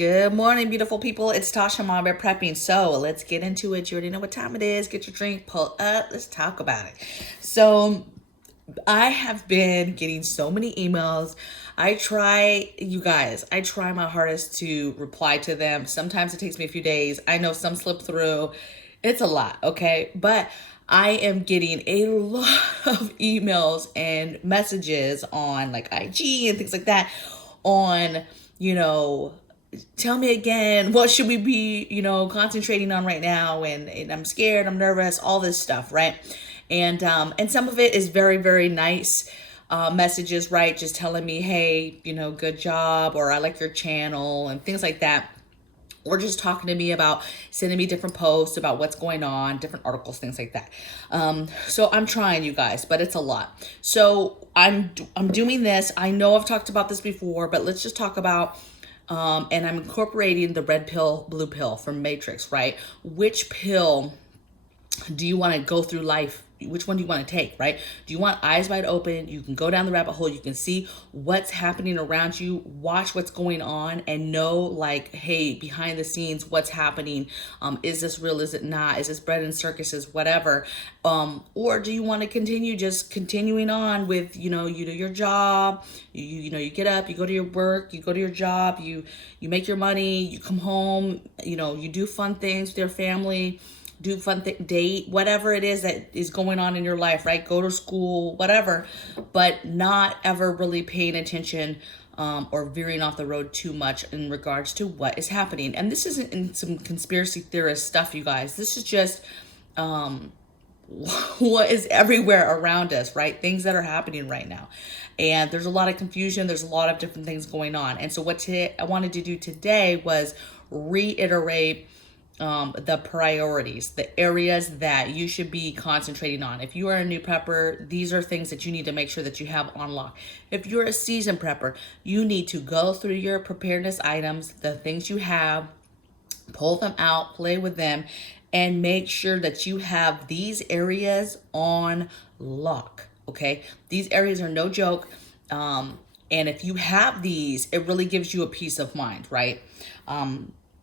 Good morning, beautiful people. It's Tasha MAMABEAR Prepping. So let's get into it. You already know what time it is. Get your drink, pull up. Let's talk about it. So I have been getting so many emails. You guys, I try my hardest to reply to them. Sometimes it takes me a few days. I know some slip through. It's a lot, okay? But I am getting a lot of emails and messages on like IG and things like that on, you know, tell me again, what should we be, concentrating on right now? And I'm scared, I'm nervous, all this stuff, right? And some of it is very, very nice messages, right? Just telling me, hey, good job, or I like your channel and things like that. Or just talking to me about sending me different posts about what's going on, different articles, things like that. So I'm trying, you guys, but it's a lot. So I'm doing this. I know I've talked about this before, but let's just talk about and I'm incorporating the red pill, blue pill from Matrix, right? Which pill do you want to go through life? Which one do you want to take, right? Do you want eyes wide open? You can go down the rabbit hole. You can see what's happening around you, watch what's going on, and know, like, hey, behind the scenes, what's happening? Is this real? Is it not? Is this bread and circuses? Whatever. Or do you want to continue just continuing on with, you do your job, you get up, you go to your work, you go to your job, you make your money, you come home, you do fun things with your family, do date, whatever it is that is going on in your life, right? Go to school, whatever, but not ever really paying attention or veering off the road too much in regards to what is happening. And this isn't in some conspiracy theorist stuff, you guys. This is just what is everywhere around us, right? Things that are happening right now. And there's a lot of confusion. There's a lot of different things going on. And so what I wanted to do today was reiterate the priorities, the areas that you should be concentrating on. If you are a new prepper, these are things that you need to make sure that you have on lock. If you're a seasoned prepper, you need to go through your preparedness items, the things you have, pull them out, play with them, and make sure that you have these areas on lock, okay? These areas are no joke. And if you have these, it really gives you a peace of mind, right?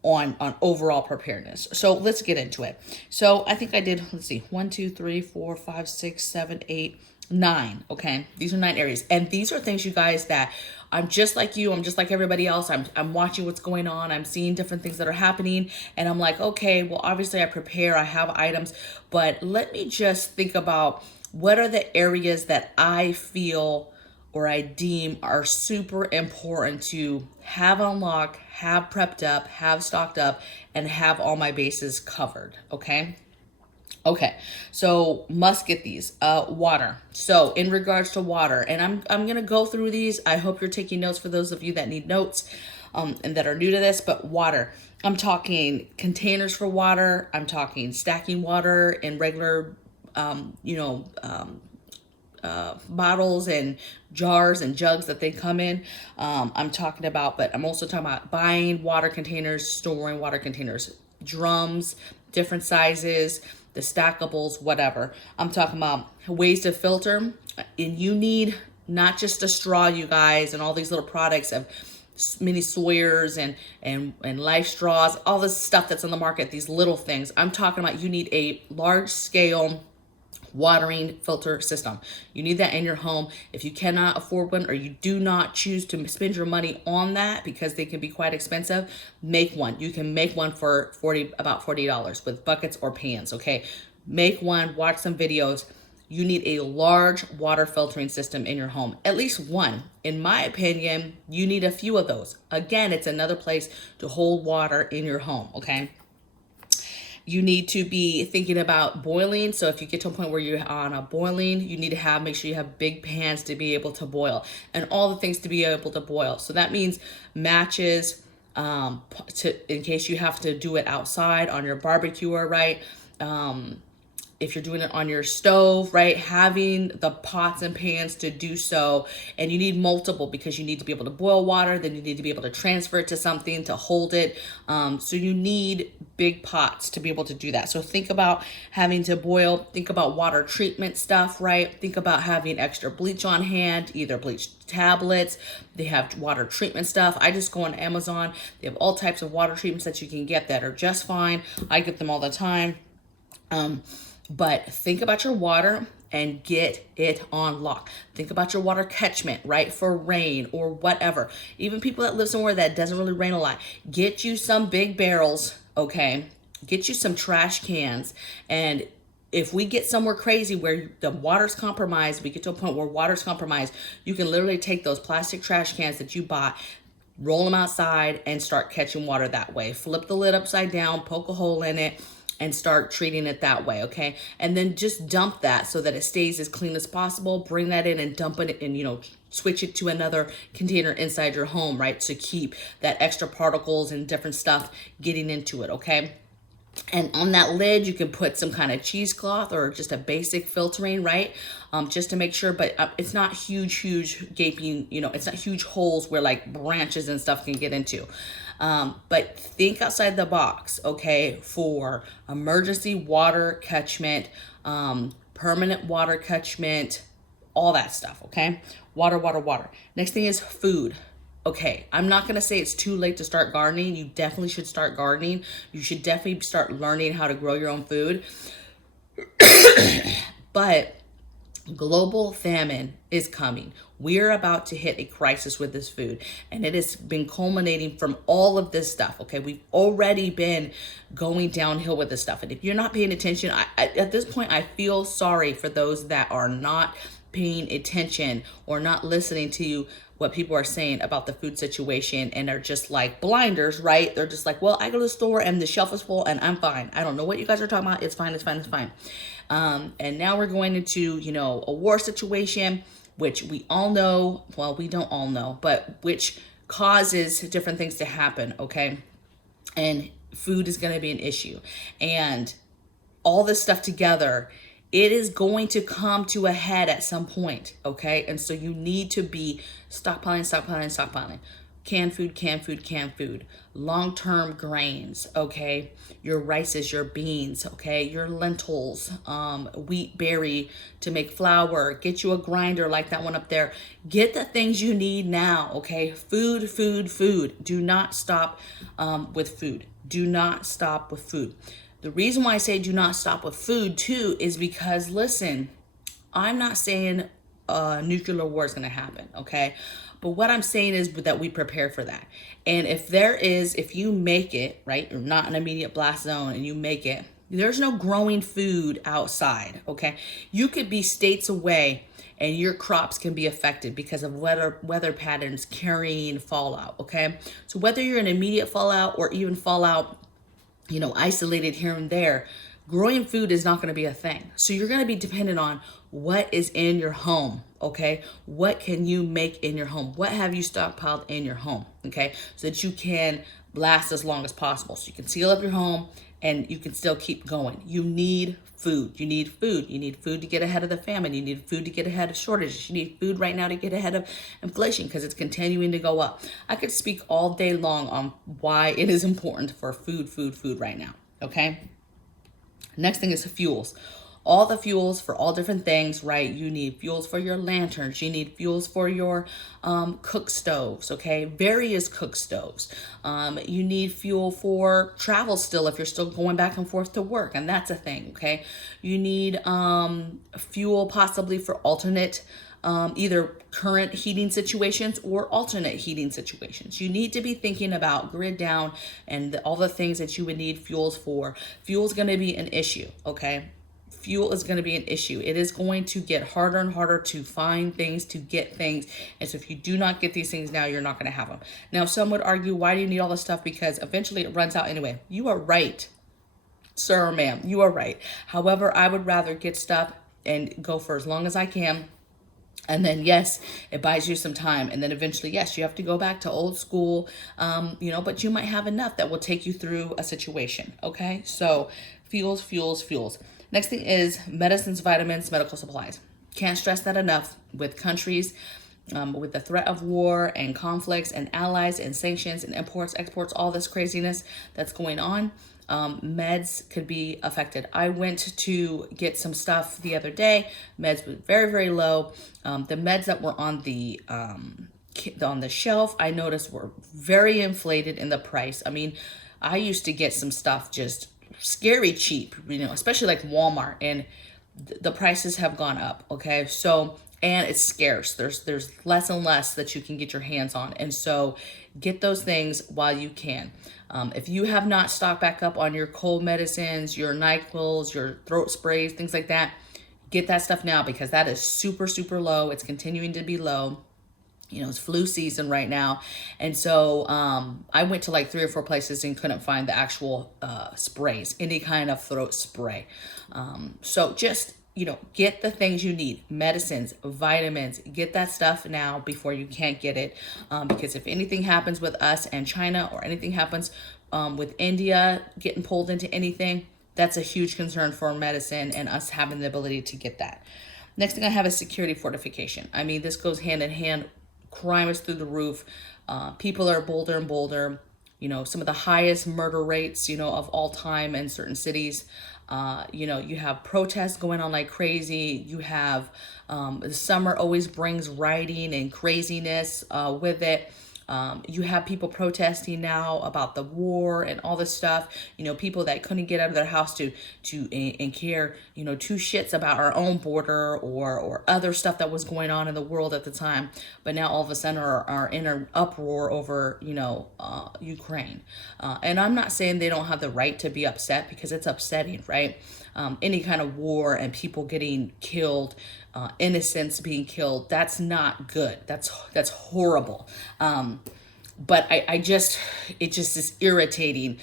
On overall preparedness. So let's get into it. So I think I did, let's see, 1, 2, 3, 4, 5, 6, 7, 8, 9. Okay. These are 9 areas. And these are things, you guys, that I'm just like you. I'm just like everybody else. I'm watching what's going on. I'm seeing different things that are happening. And I'm like, okay, well, obviously I prepare, I have items, but let me just think about what are the areas that I feel or I deem are super important to have on lock, have prepped up, have stocked up, and have all my bases covered, okay? Okay, so must get these. Water. So in regards to water, and I'm gonna go through these. I hope you're taking notes for those of you that need notes and that are new to this, but water. I'm talking containers for water. I'm talking stacking water in regular, bottles and jars and jugs that they come in. I'm talking about, but I'm also talking about buying water containers, storing water containers, drums, different sizes, the stackables, whatever. I'm talking about ways to filter, and you need not just a straw, you guys, and all these little products of mini Sawyers and Life straws, all this stuff that's on the market, these little things. I'm talking about you need a large scale watering filter system. You need that in your home. If you cannot afford one, or you do not choose to spend your money on that because they can be quite expensive, make one. You can make one for about $40 with buckets or pans, okay? Make one, watch some videos. You need a large water filtering system in your home, at least one. In my opinion, you need a few of those. Again, it's another place to hold water in your home, okay? You need to be thinking about boiling. So if you get to a point where you're on a boiling, you need to make sure you have big pans to be able to boil and all the things to be able to boil. So that means matches, in case you have to do it outside on your barbecuer, right? If you're doing it on your stove, right, having the pots and pans to do so. And you need multiple because you need to be able to boil water, then you need to be able to transfer it to something to hold it. So you need big pots to be able to do that. So think about having to boil, think about water treatment stuff, right? Think about having extra bleach on hand, either bleach tablets, they have water treatment stuff. I just go on Amazon, they have all types of water treatments that you can get that are just fine. I get them all the time. But think about your water and get it on lock. Think about your water catchment, right? For rain or whatever. Even people that live somewhere that doesn't really rain a lot, get you some big barrels, okay? Get you some trash cans. And if we get somewhere crazy where the water's compromised, we get to a point where water's compromised, you can literally take those plastic trash cans that you bought, roll them outside and start catching water that way. Flip the lid upside down, poke a hole in it, and start treating it that way, okay? And then just dump that so that it stays as clean as possible. Bring that in and dump it and, switch it to another container inside your home, right? To keep that extra particles and different stuff getting into it, okay? And on that lid, you can put some kind of cheesecloth or just a basic filtering, right? Just to make sure, but it's not huge gaping, it's not huge holes where like branches and stuff can get into. But think outside the box, okay, for emergency water catchment, permanent water catchment, all that stuff, okay? Water. Next thing is food. Okay, I'm not gonna say it's too late to start gardening. You definitely should start gardening. You should definitely start learning how to grow your own food. But global famine is coming. We're about to hit a crisis with this food, and it has been culminating from all of this stuff. Okay, we've already been going downhill with this stuff, and if you're not paying attention, at this point, I feel sorry for those that are not paying attention or not listening to what people are saying about the food situation and are just like blinders, right? They're just like, well, I go to the store and the shelf is full and I'm fine. I don't know what you guys are talking about. It's fine. And now we're going into, a war situation, which we all know, well, we don't all know, but which causes different things to happen, okay? And food is going to be an issue. And all this stuff together, it is going to come to a head at some point, okay? And so you need to be stockpiling. Canned food. Long-term grains, okay? Your rices, your beans, okay? Your lentils, wheat berry to make flour. Get you a grinder like that one up there. Get the things you need now, okay? Food. Do not stop with food. Do not stop with food. The reason why I say do not stop with food too is because, listen, I'm not saying nuclear war is going to happen, okay? But what I'm saying is that we prepare for that. And if you make it, right, you're not an immediate blast zone and you make it, there's no growing food outside, okay? You could be states away and your crops can be affected because of weather patterns carrying fallout, okay? So whether you're in immediate fallout or even fallout, isolated here and there, growing food is not going to be a thing. So you're going to be dependent on what is in your home, okay? What can you make in your home? What have you stockpiled in your home, okay? So that you can last as long as possible. So you can seal up your home and you can still keep going. You need food. You need food to get ahead of the famine. You need food to get ahead of shortages. You need food right now to get ahead of inflation because it's continuing to go up. I could speak all day long on why it is important for food right now, okay? Next thing is fuels. All the fuels for all different things, right? You need fuels for your lanterns. You need fuels for your cook stoves, okay? Various cook stoves. You need fuel for travel still if you're still going back and forth to work, and that's a thing, okay? You need fuel possibly for alternate either current heating situations or alternate heating situations. You need to be thinking about grid down and all the things that you would need fuels for. Fuel's going to be an issue, okay? Fuel is going to be an issue. It is going to get harder and harder to find things, to get things. And so if you do not get these things now, you're not going to have them. Now, some would argue, why do you need all this stuff? Because eventually it runs out anyway. You are right, sir or ma'am. You are right. However, I would rather get stuff and go for as long as I can. And then, yes, it buys you some time. And then eventually, yes, you have to go back to old school, but you might have enough that will take you through a situation, okay? So fuels. Next thing is medicines, vitamins, medical supplies. Can't stress that enough with countries with the threat of war and conflicts and allies and sanctions and imports, exports, all this craziness that's going on. Meds could be affected. I went to get some stuff the other day. Meds were very, very low. The meds that were on the shelf, I noticed were very inflated in the price. I mean, I used to get some stuff just scary cheap, especially like Walmart, and the prices have gone up. Okay, so and it's scarce. There's less and less that you can get your hands on, and so get those things while you can. If you have not stocked back up on your cold medicines, your NyQuils, your throat sprays, things like that, get that stuff now because that is super, super low. It's continuing to be low. It's flu season right now. And so I went to like 3 or 4 places and couldn't find the actual sprays, any kind of throat spray. So just, get the things you need, medicines, vitamins, get that stuff now before you can't get it. Because if anything happens with us and China, or anything happens with India getting pulled into anything, that's a huge concern for medicine and us having the ability to get that. Next thing I have is security fortification. I mean, this goes hand in hand. Crime is through the roof. People are bolder and bolder. Some of the highest murder rates, of all time in certain cities. You have protests going on like crazy. You have the summer always brings rioting and craziness with it. You have people protesting now about the war and all this stuff. People that couldn't get out of their house to and care, 2 shits about our own border or other stuff that was going on in the world at the time. But now all of a sudden are in an uproar over, Ukraine. And I'm not saying they don't have the right to be upset, because it's upsetting, right? Any kind of war and people getting killed, innocents being killed, that's not good. That's horrible. But it just is irritating.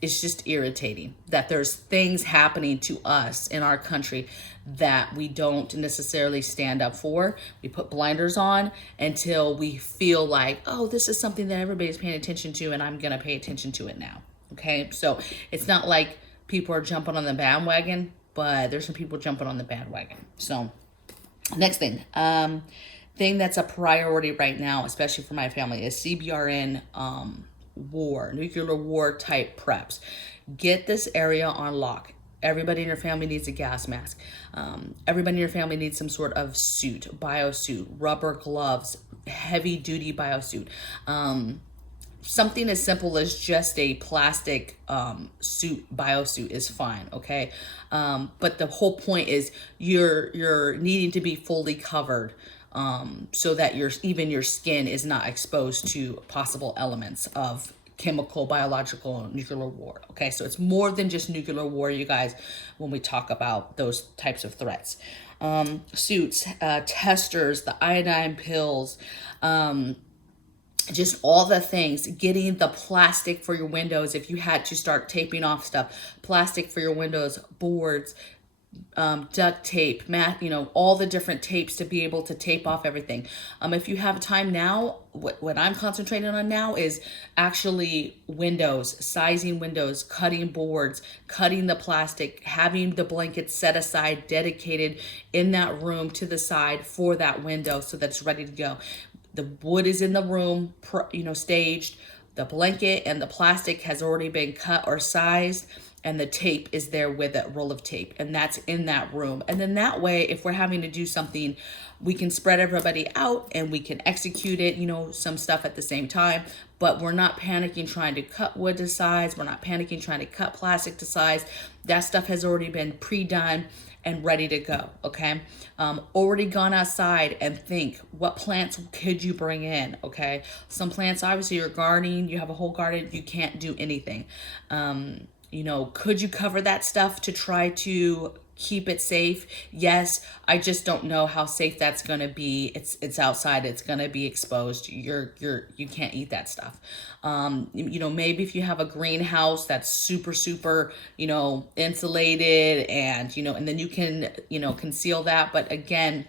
It's just irritating that there's things happening to us in our country that we don't necessarily stand up for. We put blinders on until we feel like, oh, this is something that everybody's paying attention to, and I'm going to pay attention to it now. Okay, so it's not like people are jumping on the bandwagon, but there's some people jumping on the bandwagon. So next thing that's a priority right now, especially for my family, is Cbrn nuclear war type preps. Get this area on lock. Everybody in your family needs a gas mask. Everybody in your family needs some sort of suit, biosuit, rubber gloves, heavy duty biosuit. Something as simple as just a plastic biosuit is fine, okay? But the whole point is you're needing to be fully covered so that even your skin is not exposed to possible elements of chemical, biological, nuclear war. Okay, so it's more than just nuclear war, you guys, when we talk about those types of threats. Suits, testers, the iodine pills, just all the things, getting the plastic for your windows if you had to start taping off stuff, plastic for your windows, boards, duct tape, mat, all the different tapes to be able to tape off everything. If you have time now, what I'm concentrating on now is actually windows, sizing windows, cutting boards, cutting the plastic, having the blankets set aside, dedicated in that room to the side for that window so that it's ready to go. The wood is in the room, staged. The blanket and the plastic has already been cut or sized, and the tape is there with a roll of tape, and that's in that room. And then that way, if we're having to do something, we can spread everybody out and we can execute it, some stuff at the same time, but we're not panicking trying to cut wood to size. We're not panicking trying to cut plastic to size. That stuff has already been pre-done and ready to go, okay? Already gone outside and think, what plants could you bring in, okay? Some plants, obviously, you're gardening, you have a whole garden, you can't do anything. Could you cover that stuff to try to keep it safe? Yes, I just don't know how safe that's going to be. It's outside, it's going to be exposed. You can't eat that stuff. Maybe if you have a greenhouse that's super, insulated and then you can, conceal that. But again,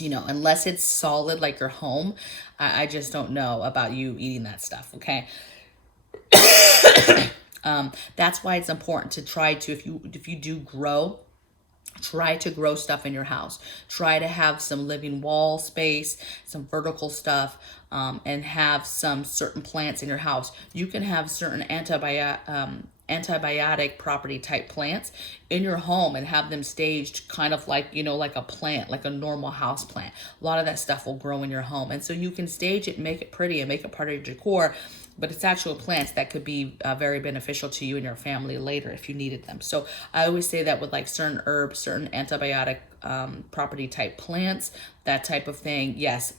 unless it's solid like your home, I just don't know about you eating that stuff. Okay. That's why it's important to try to, if you do grow, try to grow stuff in your house. Try to have some living wall space, some vertical stuff, and have some certain plants in your house. You can have certain antibiotic property type plants in your home and have them staged kind of like, like a plant, like a normal house plant. A lot of that stuff will grow in your home. And so you can stage it, make it pretty, and make it part of your decor, but it's actual plants that could be very beneficial to you and your family later if you needed them. So I always say that with like certain herbs, certain antibiotic property type plants, that type of thing. Yes,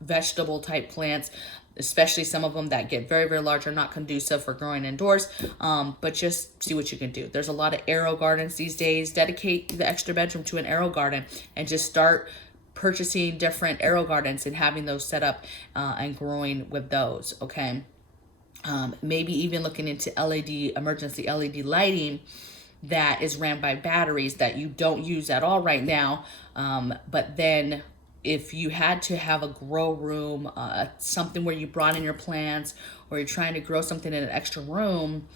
vegetable type plants, especially some of them that get very, very large, are not conducive for growing indoors. But just see what you can do. There's a lot of arrow gardens these days. Dedicate the extra bedroom to an arrow garden and just start purchasing different arrow gardens and having those set up and growing with those, okay? Maybe even looking into emergency LED lighting that is ran by batteries that you don't use at all right now. But then if you had to have a grow room, something where you brought in your plants, or you're trying to grow something in an extra room,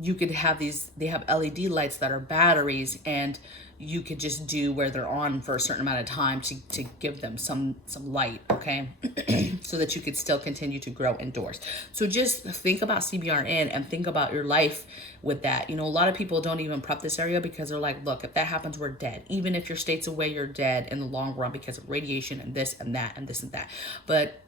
you could have they have LED lights that are batteries, and you could just do where they're on for a certain amount of time to give them some light, okay? So that you could still continue to grow indoors. So just think about Cbrn and think about your life with that. A lot of people don't even prep this area because they're like, look, if that happens, we're dead. Even if you're states away, you're dead in the long run because of radiation and this and that and this and that. But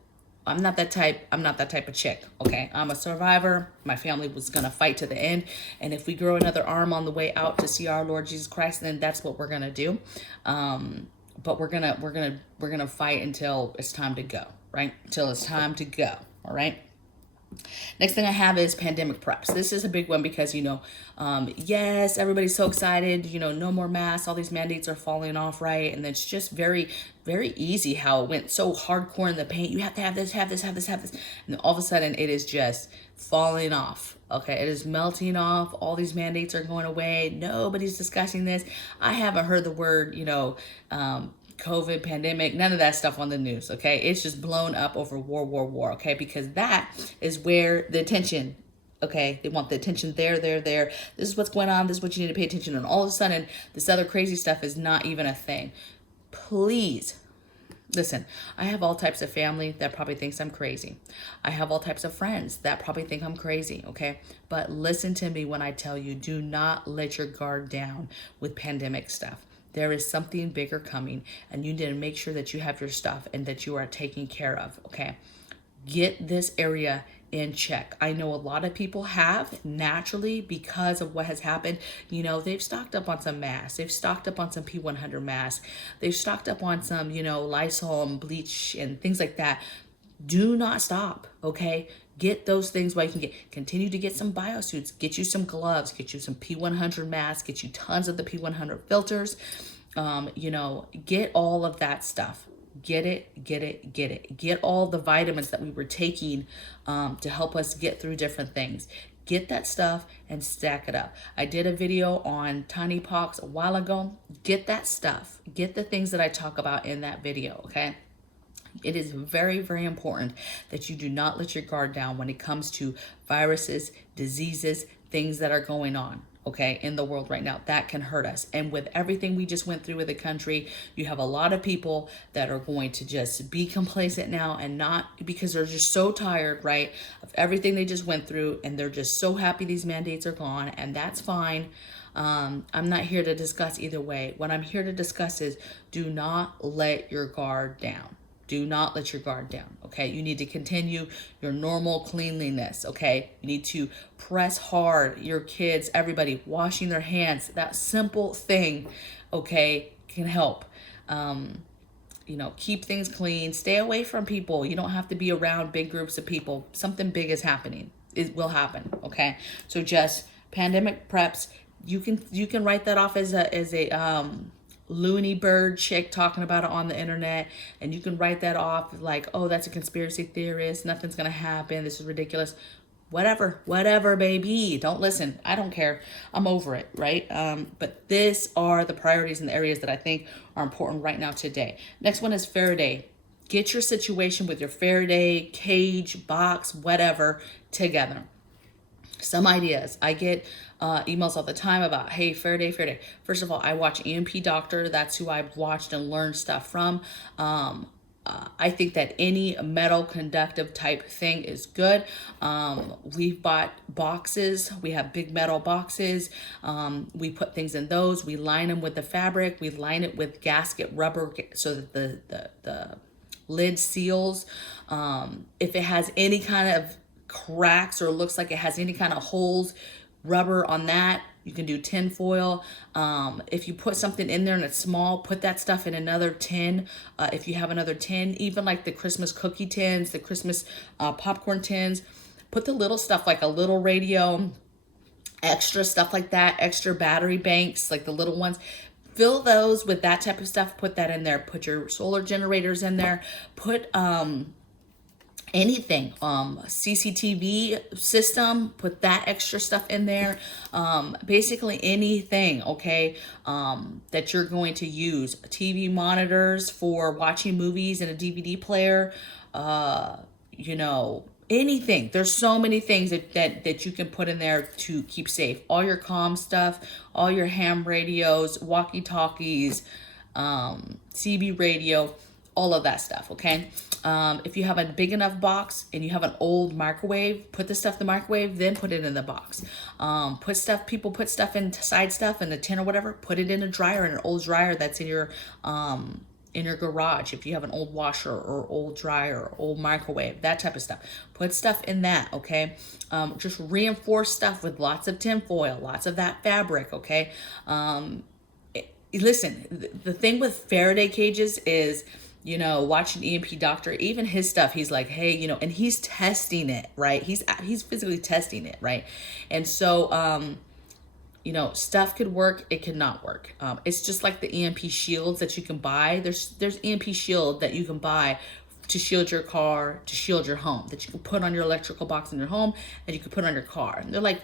I'm not that type of chick, okay? I'm a survivor. My family was gonna fight to the end. And if we grow another arm on the way out to see our Lord Jesus Christ, then that's what we're gonna do. But we're gonna fight until it's time to go, right? Until it's time to go, all right? Next thing I have is pandemic preps. This is a big one because, yes, everybody's so excited, no more masks, all these mandates are falling off, right? And it's just very, very easy how it went so hardcore in the paint. You have to have this, have this, have this, have this. And then all of a sudden it is just falling off, okay? It is melting off. All these mandates are going away. Nobody's discussing this. I haven't heard the word, COVID, pandemic, none of that stuff on the news, okay? It's just blown up over war, okay? Because that is where the attention, okay? They want the attention there. This is what's going on. This is what you need to pay attention to. And all of a sudden, this other crazy stuff is not even a thing. Please, listen, I have all types of family that probably thinks I'm crazy. I have all types of friends that probably think I'm crazy, okay? But listen to me when I tell you, do not let your guard down with pandemic stuff. There is something bigger coming, and you need to make sure that you have your stuff and that you are taken care of, okay? Get this area in check. I know a lot of people have naturally because of what has happened. They've stocked up on some masks. They've stocked up on some P100 masks. They've stocked up on some, Lysol and bleach and things like that. Do not stop, okay? Get those things while you can continue to get some biosuits, get you some gloves, get you some P100 masks, get you tons of the P100 filters, get all of that stuff. Get it. Get all the vitamins that we were taking to help us get through different things. Get that stuff and stack it up. I did a video on tiny pox a while ago. Get that stuff. Get the things that I talk about in that video, okay? It is very, very important that you do not let your guard down when it comes to viruses, diseases, things that are going on, okay, in the world right now. That can hurt us. And with everything we just went through with the country, you have a lot of people that are going to just be complacent now and not, because they're just so tired, right, of everything they just went through, and they're just so happy these mandates are gone, and that's fine. I'm not here to discuss either way. What I'm here to discuss is do not let your guard down. Do not let your guard down, okay? You need to continue your normal cleanliness, okay? You need to press hard. Your kids, everybody, washing their hands. That simple thing, okay, can help. Keep things clean. Stay away from people. You don't have to be around big groups of people. Something big is happening. It will happen, okay? So just pandemic preps. You can write that off as a loony bird chick talking about it on the internet, and you can write that off like, oh, that's a conspiracy theorist, nothing's gonna happen, this is ridiculous. Whatever, baby. Don't listen. I don't care. I'm over it, right? But these are the priorities and the areas that I think are important right now today. Next one is Faraday. Get your situation with your Faraday cage, box, whatever, together. Some ideas. I get emails all the time about, hey, Faraday, Faraday. First of all, I watch EMP Doctor. That's who I've watched and learned stuff from. I think that any metal conductive type thing is good. We've bought boxes. We have big metal boxes. We put things in those. We line them with the fabric. We line it with gasket rubber so that the lid seals. If it has any kind of cracks or looks like it has any kind of holes, rubber on that. You can do tin foil. If you put something in there and it's small, put that stuff in another tin. If you have another tin, even like the Christmas cookie tins, the Christmas popcorn tins, put the little stuff like a little radio, extra stuff like that, extra battery banks, like the little ones. Fill those with that type of stuff. Put that in there. Put your solar generators in there. Put anything, CCTV system, put that extra stuff in there. Basically anything, okay, that you're going to use. TV monitors for watching movies and a DVD player, you know, anything. There's so many things that you can put in there to keep safe. All your comm stuff, all your ham radios, walkie-talkies, CB radio, all of that stuff, okay? If you have a big enough box and you have an old microwave, put the stuff in the microwave, then put it in the box. People put stuff inside stuff in a tin or whatever, put it in a dryer, in an old dryer that's in your garage. If you have an old washer or old dryer or old microwave, that type of stuff, put stuff in that, okay? Just reinforce stuff with lots of tin foil, lots of that fabric, okay? Listen, the thing with Faraday cages is, you know, watching EMP Doctor, even his stuff, he's like, hey, you know, and he's testing it, right? He's physically testing it, right? And so, you know, stuff could work, it could not work. It's just like the EMP shields that you can buy. There's EMP shield that you can buy to shield your car, to shield your home, that you can put on your electrical box in your home and you can put on your car. And they're like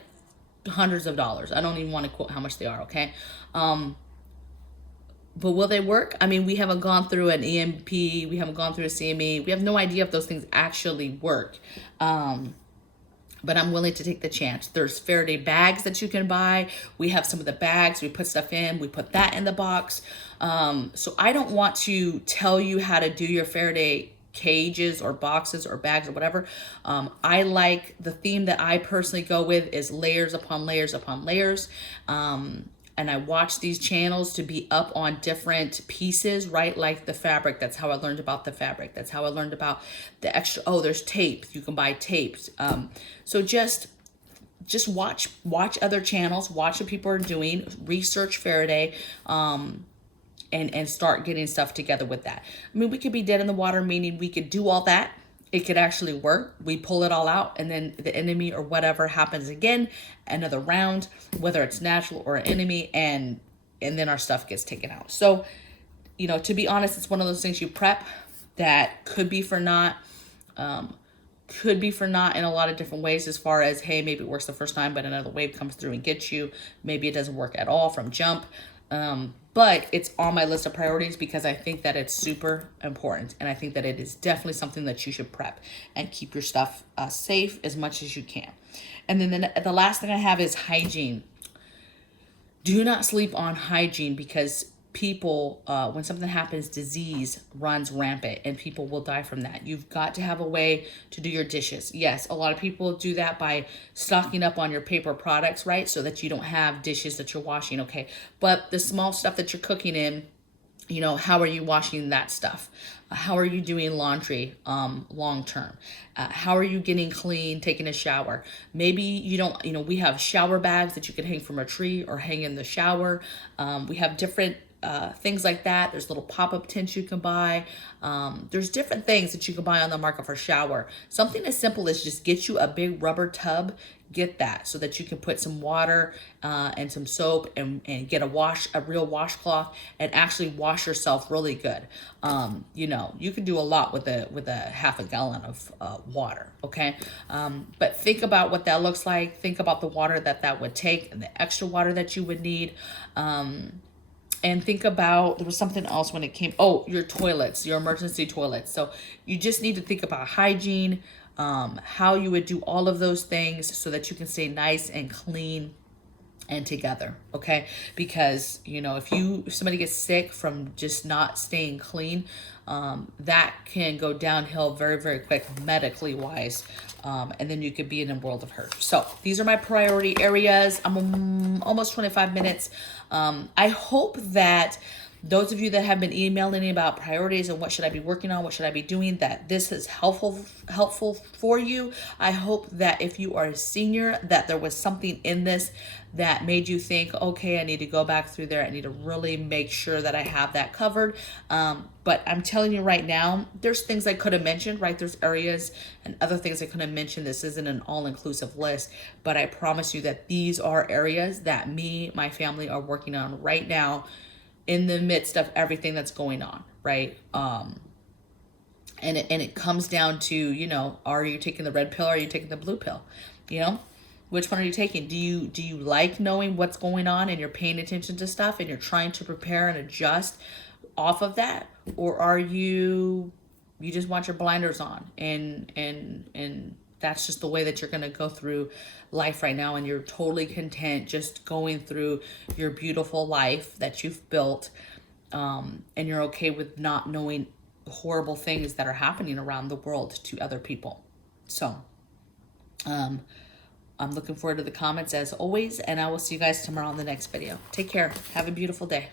hundreds of dollars. I don't even want to quote how much they are, okay? But will they work? I mean, we haven't gone through an EMP, we haven't gone through a CME. We have no idea if those things actually work. But I'm willing to take the chance. There's Faraday bags that you can buy. We have some of the bags. We put stuff in. We put that in the box. So I don't want to tell you how to do your Faraday cages or boxes or bags or whatever. I like the theme that I personally go with is layers upon layers upon layers. And I watch these channels to be up on different pieces, right? Like the fabric, that's how I learned about the fabric. That's how I learned about the extra, oh, there's tape. You can buy tapes. So just watch other channels, watch what people are doing, research Faraday, and start getting stuff together with that. I mean, we could be dead in the water, meaning we could do all that. It could actually work. We pull it all out and then the enemy or whatever happens again, another round, whether it's natural or an enemy, and then our stuff gets taken out. So, you know, to be honest, it's one of those things you prep that could be for naught, in a lot of different ways, as far as, hey, maybe it works the first time, but another wave comes through and gets you. Maybe it doesn't work at all from jump. But it's on my list of priorities because I think that it's super important. And I think that it is definitely something that you should prep and keep your stuff safe as much as you can. And then the last thing I have is hygiene. Do not sleep on hygiene, because people, when something happens, disease runs rampant and people will die from that. You've got to have a way to do your dishes. Yes, a lot of people do that by stocking up on your paper products, right? So that you don't have dishes that you're washing, okay? But the small stuff that you're cooking in, you know, how are you washing that stuff? How are you doing laundry long term? How are you getting clean, taking a shower? Maybe you don't, you know, we have shower bags that you can hang from a tree or hang in the shower. We have different things like that. There's little pop-up tents you can buy. There's different things that you can buy on the market for shower. Something as simple as just get you a big rubber tub. Get that so that you can put some water and some soap and get a real washcloth and actually wash yourself really good. You know, you can do a lot with a half a gallon of water, okay? But think about what that looks like. Think about the water that would take and the extra water that you would need. And think about, there was something else when it came, your toilets, your emergency toilets. So you just need to think about hygiene, how you would do all of those things so that you can stay nice and clean and together. Okay, because if somebody gets sick from just not staying clean, that can go downhill very, very quick medically wise, and then you could be in a world of hurt. So these are my priority areas. I'm almost 25 minutes. I hope that those of you that have been emailing me about priorities and what should I be working on, what should I be doing, that this is helpful for you. I hope that if you are a senior, that there was something in this that made you think, okay, I need to go back through there. I need to really make sure that I have that covered. But I'm telling you right now, there's things I could have mentioned, right? There's areas and other things I could have mentioned. This isn't an all-inclusive list, but I promise you that these are areas that my family are working on right now, in the midst of everything that's going on, right? And it comes down to, are you taking the red pill or are you taking the blue pill? Which one are you taking? Do you like knowing what's going on and you're paying attention to stuff and you're trying to prepare and adjust off of that? Or are you just want your blinders on and that's just the way that you're going to go through life right now, and you're totally content just going through your beautiful life that you've built, and you're okay with not knowing horrible things that are happening around the world to other people. So I'm looking forward to the comments as always, and I will see you guys tomorrow in the next video. Take care. Have a beautiful day.